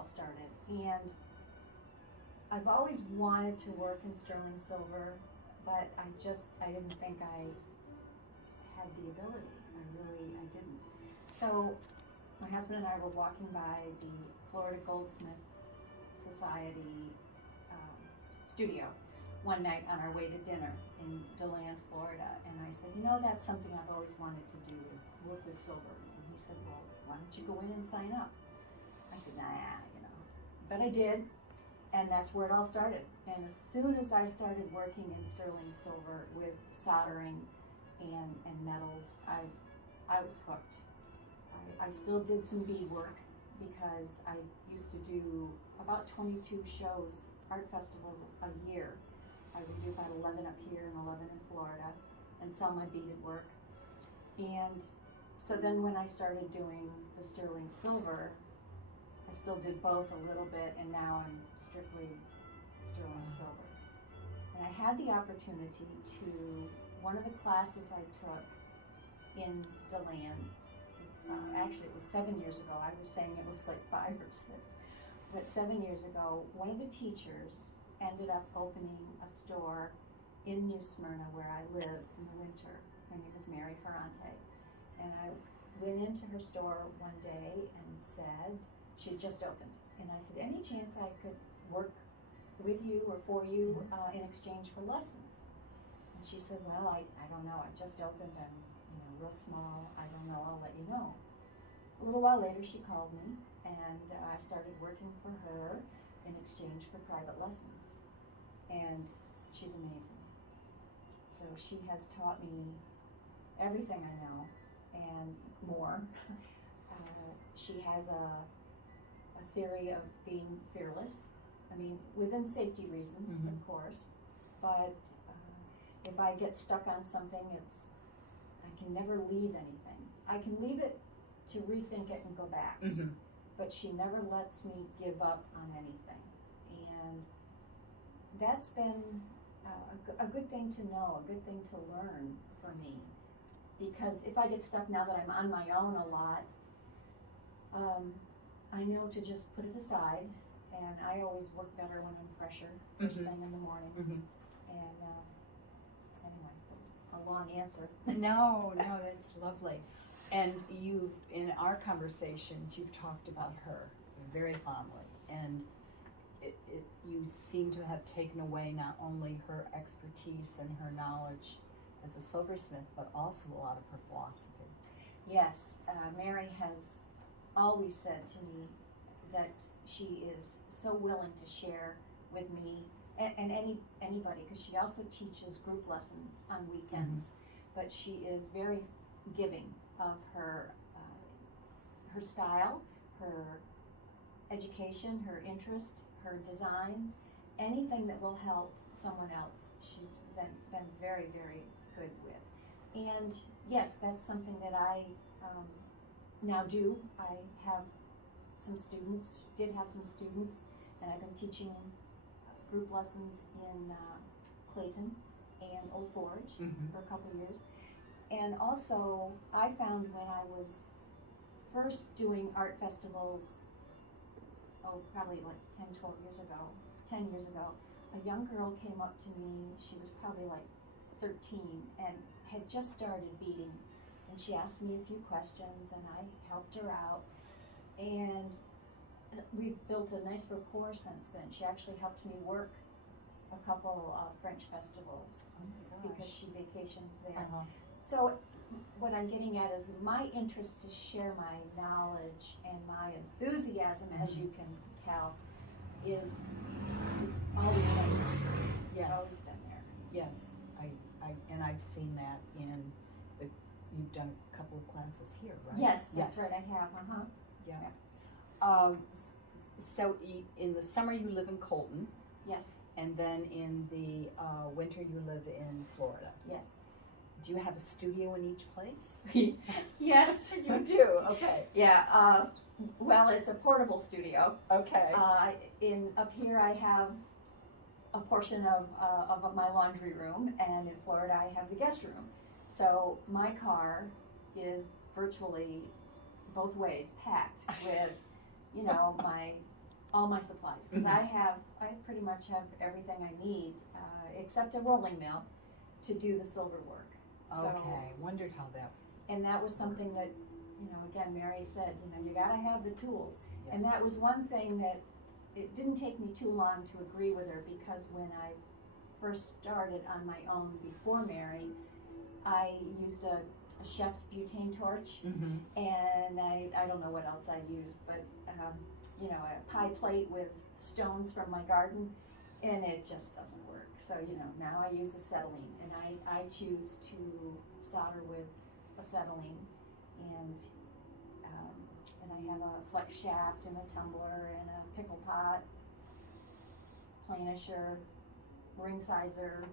all started. And I've always wanted to work in sterling silver, but I didn't think I had the ability. I didn't. So my husband and I were walking by the Florida Goldsmiths Society studio one night on our way to dinner in DeLand, Florida, and I said, that's something I've always wanted to do, is work with silver. And he said, well, why don't you go in and sign up? I said, nah, but I did, and that's where it all started. And as soon as I started working in sterling silver with soldering and metals, I was hooked. I still did some beadwork because I used to do about 22 shows, art festivals a year. I would do about 11 up here and 11 in Florida and sell my beaded work. And so then when I started doing the sterling silver, I still did both a little bit, and now I'm strictly sterling silver. And I had the opportunity to, one of the classes I took in DeLand, actually it was 7 years ago, I was saying it was like 5 or 6, but 7 years ago, one of the teachers ended up opening a store in New Smyrna where I lived in the winter. Her name was Mary Ferrante. And I went into her store one day and said, she had just opened, and I said, any chance I could work with you or for you in exchange for lessons? And she said, well, I don't know, I just opened, I'm real small, I don't know, I'll let you know. A little while later she called me, and I started working for her in exchange for private lessons. And she's amazing. So she has taught me everything I know and more. She has a theory of being fearless. I mean, within safety reasons, of course, but if I get stuck on something, I can never leave anything. I can leave it to rethink it and go back, but she never lets me give up on anything. And that's been a good thing to know, a good thing to learn for me, because if I get stuck now that I'm on my own a lot, I know to just put it aside, and I always work better when I'm fresher, first thing in the morning. And anyway, that was a long answer. No, that's lovely. And you, in our conversations, you've talked about her very fondly, and you seem to have taken away not only her expertise and her knowledge as a silversmith, but also a lot of her philosophy. Yes, Mary has always said to me that she is so willing to share with me and anybody, because she also teaches group lessons on weekends, but she is very giving of her style, her education, her interest, her designs, anything that will help someone else. She's been very, very good with. And yes, that's something that I now do. I have some students, and I've been teaching group lessons in Clayton and Old Forge for a couple of years. And also, I found when I was first doing art festivals, probably like 10 years ago, a young girl came up to me. She was probably like 13 and had just started beading. And she asked me a few questions, and I helped her out. And we've built a nice rapport since then. She actually helped me work a couple of French festivals because she vacations there. So what I'm getting at is my interest to share my knowledge and my enthusiasm, as you can tell, is always been there. Yes. It's always been there. Yes, and I've seen that in you've done a couple of classes here, right? Yes, that's right, I have. Yeah. So in the summer you live in Colton. Yes. And then in the winter you live in Florida. Yes. Do you have a studio in each place? Yes. You do, okay. Yeah, well, it's a portable studio. Okay. Up here I have a portion of my laundry room, and in Florida I have the guest room. So my car is virtually both ways packed with, my all my supplies, because I pretty much have everything I need, except a rolling mill to do the silver work. So, Okay, wondered how that. and that was something that, again, Mary said, you gotta have the tools. Yeah. And that was one thing that it didn't take me too long to agree with her, because when I first started on my own before Mary, I used a chef's butane torch, and I don't know what else I used, but a pie plate with stones from my garden, and it just doesn't work. So now I use acetylene, and I choose to solder with acetylene, and I have a flex shaft and a tumbler and a pickle pot, planisher, ring sizer,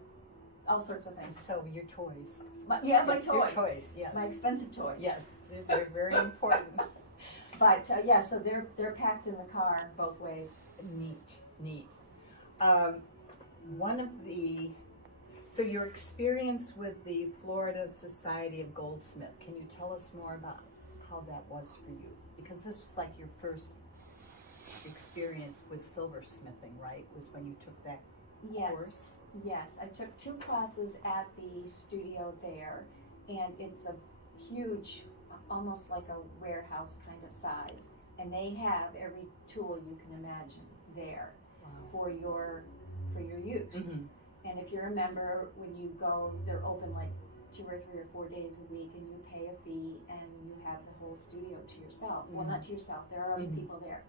all sorts of things. So your toys. My toys. Your toys, yes. My expensive toys. Yes, they're very important. But so they're packed in the car both ways. Neat. So your experience with the Florida Society of Goldsmith, can you tell us more about how that was for you? Because this was like your first experience with silversmithing, right? Was when you took that course? Yes, I took 2 classes at the studio there, and it's a huge, almost like a warehouse kind of size, and they have every tool you can imagine there. Wow. for your use. And if you're a member, when you go, they're open like 2 or 3 or 4 days a week, and you pay a fee, and you have the whole studio to yourself. Well, not to yourself, there are other people there.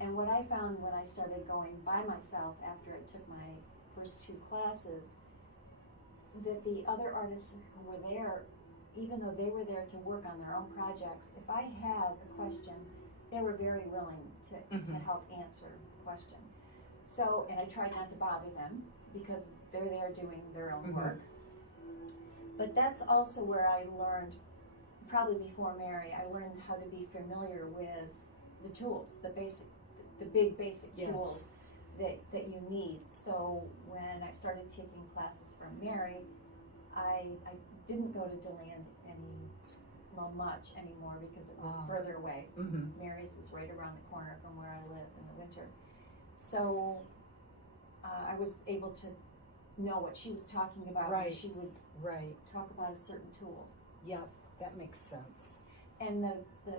And what I found when I started going by myself after I took my first 2 classes, that the other artists who were there, even though they were there to work on their own projects, if I had a question, they were very willing to help answer the question. So, and I tried not to bother them, because they're there doing their own work. But that's also where I learned, probably before Mary, I learned how to be familiar with the tools, the big basic tools that you need. So when I started taking classes from Mary, I didn't go to DeLand much anymore, because it was further away. Mary's is right around the corner from where I live in the winter. So I was able to know what she was talking about when she would talk about a certain tool. Yep, that makes sense. And the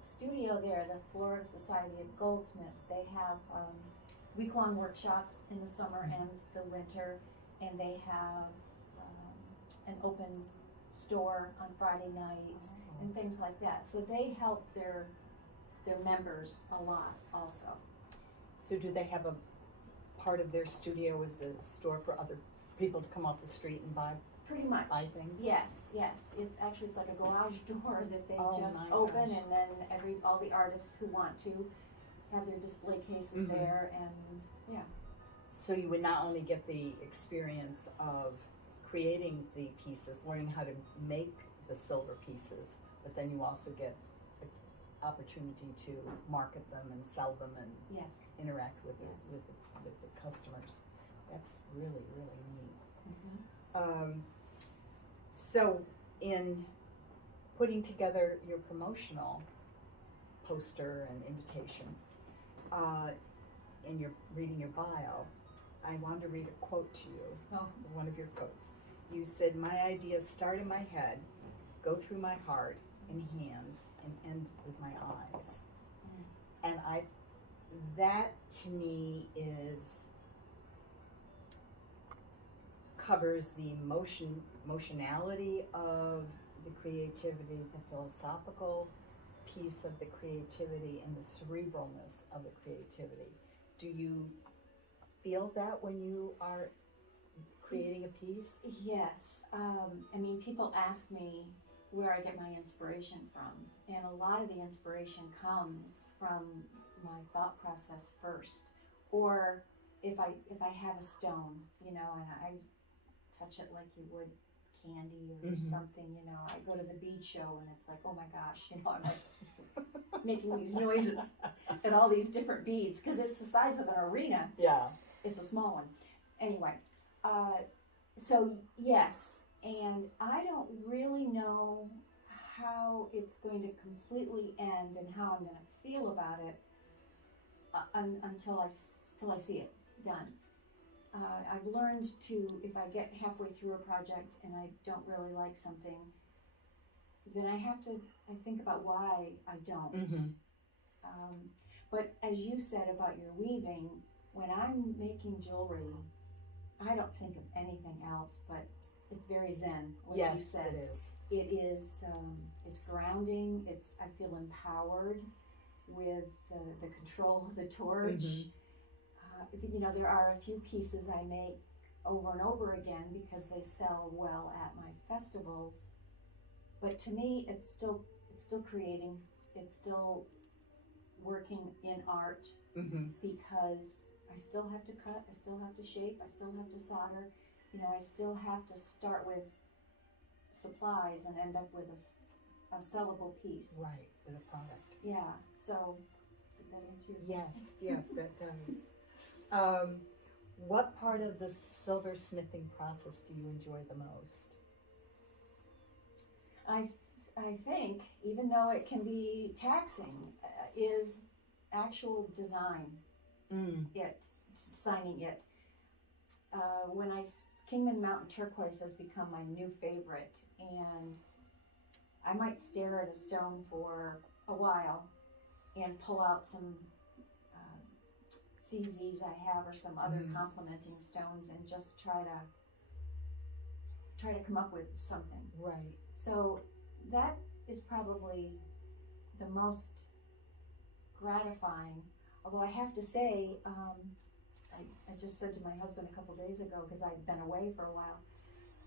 studio there, the Florida Society of Goldsmiths, they have week-long workshops in the summer and the winter, and they have an open store on Friday nights and things like that. So they help their members a lot also. So do they have a part of their studio as a store for other people to come off the street and buy things? Yes. It's like a garage door that they just open, and then all the artists who want to have their display cases there, and So you would not only get the experience of creating the pieces, learning how to make the silver pieces, but then you also get the opportunity to market them and sell them and interact with the customers. That's really, really neat. So in putting together your promotional poster and invitation, and you're reading your bio, I wanted to read a quote to you, one of your quotes. You said, "My ideas start in my head, go through my heart and hands, and end with my eyes." And that to me covers the emotionality of the creativity, the philosophical piece of the creativity, and the cerebralness of the creativity. Do you feel that when you are creating a piece? Yes. People ask me where I get my inspiration from, and a lot of the inspiration comes from my thought process first, or if I have a stone, and I touch it like you would candy or something, I go to the bead show and it's like, oh my gosh, I'm like making these noises at all these different beads, because it's the size of an arena. It's a small one. Anyway, so yes, and I don't really know how it's going to completely end and how I'm going to feel about it until till I see it done. I've learned to, if I get halfway through a project and I don't really like something, then I think about why I don't. But as you said about your weaving, when I'm making jewelry, I don't think of anything else, but it's very zen, like you said. It is. It is, it's grounding, I feel empowered with the control of the torch. You know, there are a few pieces I make over and over again because they sell well at my festivals. But to me, it's still creating, it's still working in art because I still have to cut, I still have to shape, I still have to solder. You know, I still have to start with supplies and end up with a sellable piece. Right, with a product. Yeah, so did that answer your question? Yes, that does. What part of the silversmithing process do you enjoy the most? I think, even though it can be taxing, is actual design. Designing it. Kingman Mountain Turquoise has become my new favorite, and I might stare at a stone for a while and pull out some CZs I have or some other complementing stones and just try to come up with something. Right. So that is probably the most gratifying. Although I have to say, I just said to my husband a couple days ago, because I'd been away for a while,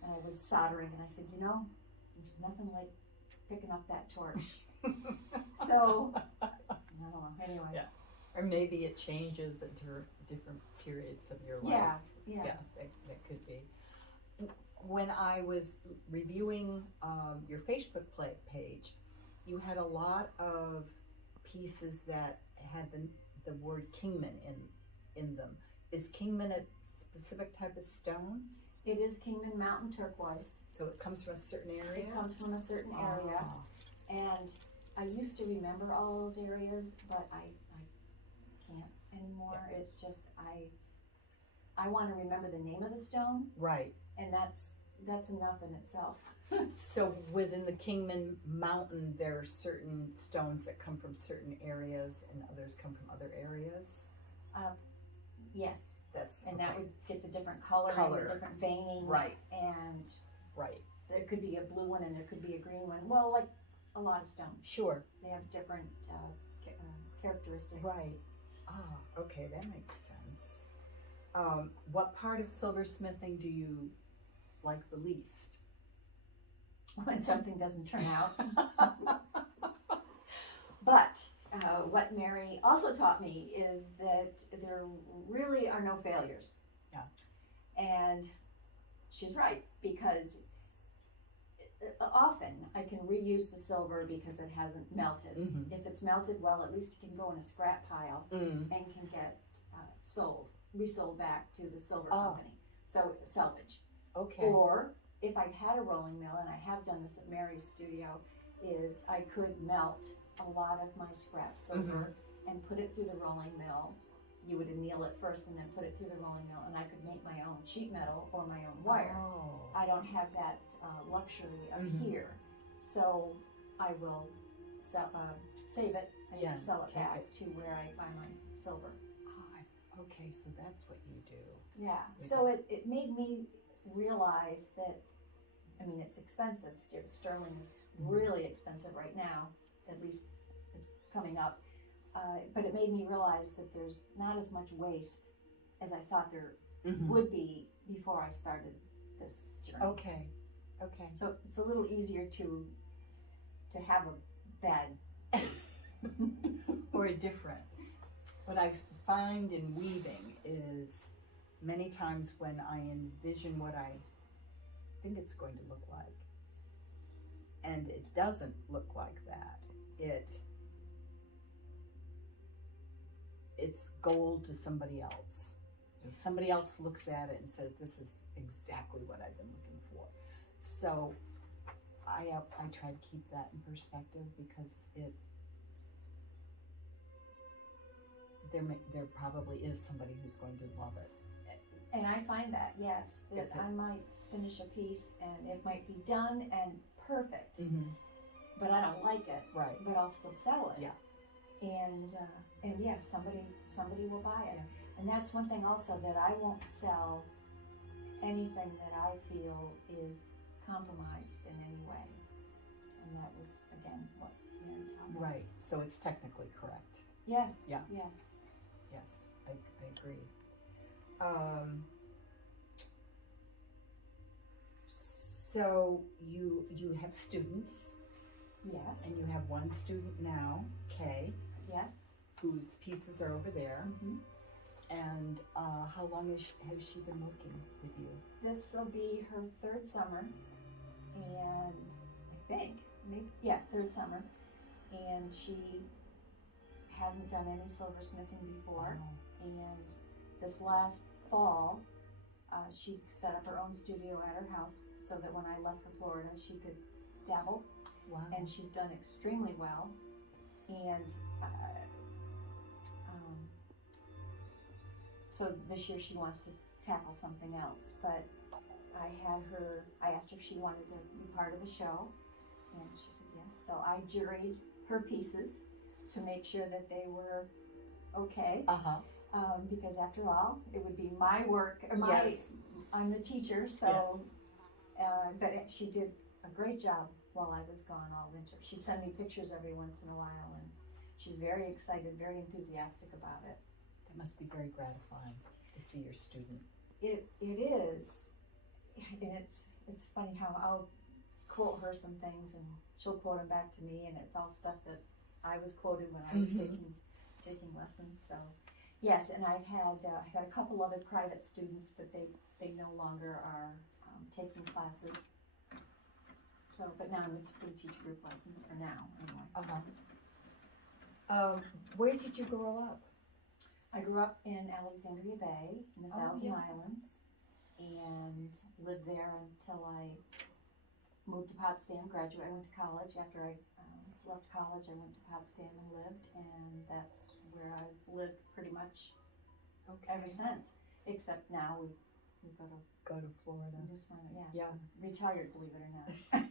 and I was soldering, and I said, you know, there's nothing like picking up that torch. So, I don't know, anyway. Yeah. Or maybe it changes into different periods of your life. Yeah, that could be. When I was reviewing your Facebook page, you had a lot of pieces that had the word Kingman in them. Is Kingman a specific type of stone? It is Kingman Mountain Turquoise. So it comes from a certain area? It comes from a certain area. And I used to remember all those areas, but I can't anymore. Yeah. It's just, I want to remember the name of the stone. Right. And that's enough in itself. So within the Kingman Mountain, there are certain stones that come from certain areas and others come from other areas? Yes. And that would get the different color. The different veining. Right. And right. There could be a blue one and there could be a green one. Well, like a lot of stones. Sure. They have different characteristics. Right. Okay, that makes sense. What part of silversmithing do you like the least? When something doesn't turn out. But what Mary also taught me is that there really are no failures. Yeah. And she's right, because often I can reuse the silver because it hasn't melted. If it's melted, well, at least it can go in a scrap pile and can get resold back to the silver company. So salvage. Okay. Or if I'd had a rolling mill, and I have done this at Mary's studio, is I could melt a lot of my scrap silver and put it through the rolling mill. You would anneal it first and then put it through the rolling mill, and I could make my own sheet metal or my own wire. I don't have that luxury up here, so I will save it and sell it back to where I find my silver. Okay, so that's what you do. Yeah, so it made me realize that, I mean, it's expensive. Sterling is really expensive right now, at least it's coming up. But it made me realize that there's not as much waste as I thought there would be before I started this journey. Okay. So it's a little easier to have a bad piece. Or a different. What I find in weaving is many times when I envision what I think it's going to look like, and it doesn't look like that, it's gold to somebody else. And somebody else looks at it and says, this is exactly what I've been looking for. So I try to keep that in perspective, because there probably is somebody who's going to love it. And I find that, yes, that Okay. I might finish a piece and it might be done and perfect, but I don't like it, Right. but I'll still sell it. Yeah. And yeah, somebody will buy it. Yeah. And that's one thing also, that I won't sell anything that I feel is compromised in any way. And that was, again, what Mary told me. Right. So it's technically correct. Yes. Yeah. Yes. Yes, I agree. So you have students, Yes. and you have one student now, Kay, Yes. whose pieces are over there. Mm-hmm. And how long has she been working with you? This will be her third summer, and I think, third summer, and she hadn't done any silversmithing before, and this last fall, she set up her own studio at her house so that when I left for Florida, she could dabble, Wow. and she's done extremely well, and so this year she wants to tackle something else, but I asked her if she wanted to be part of the show, and she said yes. So I juried her pieces to make sure that they were okay, because after all, it would be my work. Yes. I'm the teacher, so. But she did a great job while I was gone all winter. She'd send me pictures every once in a while, and she's very excited, very enthusiastic about it. That must be very gratifying to see your student. It is, and it's funny how I'll quote her some things, and she'll quote them back to me, and it's all stuff that I was quoted when I was taking lessons. So, yes, and I've had a couple other private students, but they no longer are taking classes. So, but now I'm just going to teach group lessons for now, anyway. Where did you grow up? I grew up in Alexandria Bay in the Thousand yeah. Islands, and lived there until I moved to Potsdam. I went to college. After I left college, I went to Potsdam and lived, and that's where I've lived pretty much ever since. Except now we go to Florida. Retired, believe it or not.